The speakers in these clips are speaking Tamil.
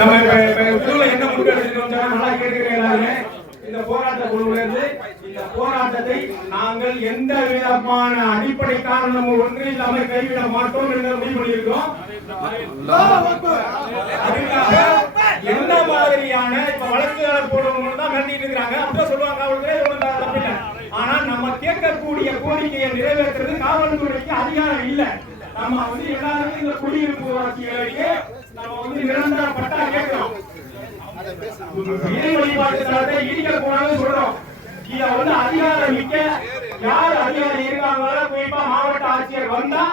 நம்ம என்ன முன்னெடுக்கிறோம் நல்லா கேட்கிறீங்க. இந்த போராட்ட குழுவில இருந்து இந்த போராட்டத்தை நாங்கள் எந்த விதமான அடிப்படை காரணமும் ஒன்று இல்லாமல் கைவிட மாட்டோம் என்று முடிவு பண்ணியிருக்கோம். எந்த மாதிரியான இப்ப வழக்குகளை போடுறவங்க தான் மிரட்டிட்டு இருக்கிறாங்க. அப்படியே சொல்லுவாங்க அவங்களுக்கு. ஆனா நம்ம கேட்கக்கூடிய கோரிக்கையை நிறைவேற்றுறது காவல்துறைக்கு அதிகாரம் இல்லை. நம்ம எல்லாருமே இந்த குடியிருப்பு வாசிகளுக்கு நம்ம நிரந்தர பட்டா கேட்கிறோம். இறை வழிபாட்டு தளத்தை இடிக்க போனாலும் சொல்றோம். இத அதிகாரம் மிக்க யார் அதிகாரி இருக்காங்களோ குறிப்பா மாவட்ட ஆட்சியர் வந்தா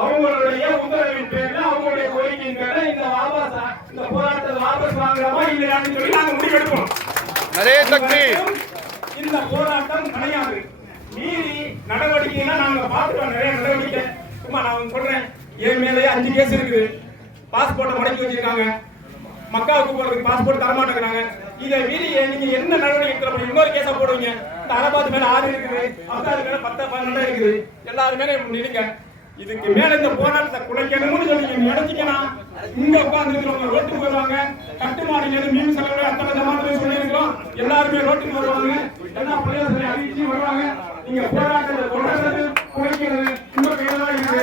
அவங்களுடைய உத்தரவின் பேர்ல அவங்களுடைய கோரிக்கையின் பேர்ல இந்த போராட்டத்தை வாபஸ் வாங்குறோமா இல்லையான்னு சொல்லி நாங்க முடிவெடுப்போம். இந்த போராட்டம் கிடையாது. மீறி நடவடிக்கைன்னா நாங்க பார்த்துட்டோம். நிறைய நடவடிக்கை சும்மா நான் சொல்றேன். என் மேலேயே 5 கேஸ் இருக்குது. பாஸ்போர்ட்டை முடக்கி வச்சிருக்காங்க. மக்காவுக்கு போறதுக்கு பாஸ்போர்ட் தரமாட்டேங்கிறாங்க. இதை மீறி நீங்க என்ன நடவடிக்கை எடுக்கிற இன்னொரு கேஸா போடுவீங்க. இந்த அரபாத் மேல 6 இருக்குது, அப்தாது மேல 10 12 இருக்குது. எல்லாருமே நினைங்க. இதுக்கு மேல இந்த போராட்டத்தை குலைக்கணும்னு சொல்லி நினைச்சிக்கணும். இங்க உட்கார்ந்து இருக்கிறவங்க ரோட்டுக்கு வருவாங்க. கட்டுமாடியில மீன் செலவு அத்தனை ஜமாத்துல சொல்லியிருக்கோம். எல்லாருமே ரோட்டுக்கு வருவாங்க. எல்லா பிரதேசத்தையும் அறிவிச்சு வருவாங்க. நீங்க போராட்டத்தை தொடர்றது குலைக்கிறது இன்னொரு கையில இருக்கு.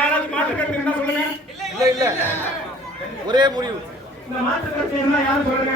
யாராவது மாற்றுக்கருத்து என்ன சொல்லுங்க. இல்ல ஒரே முடிவு. இந்த மாற்றுக்கருத்து என்ன யாரும் சொல்லுங்க.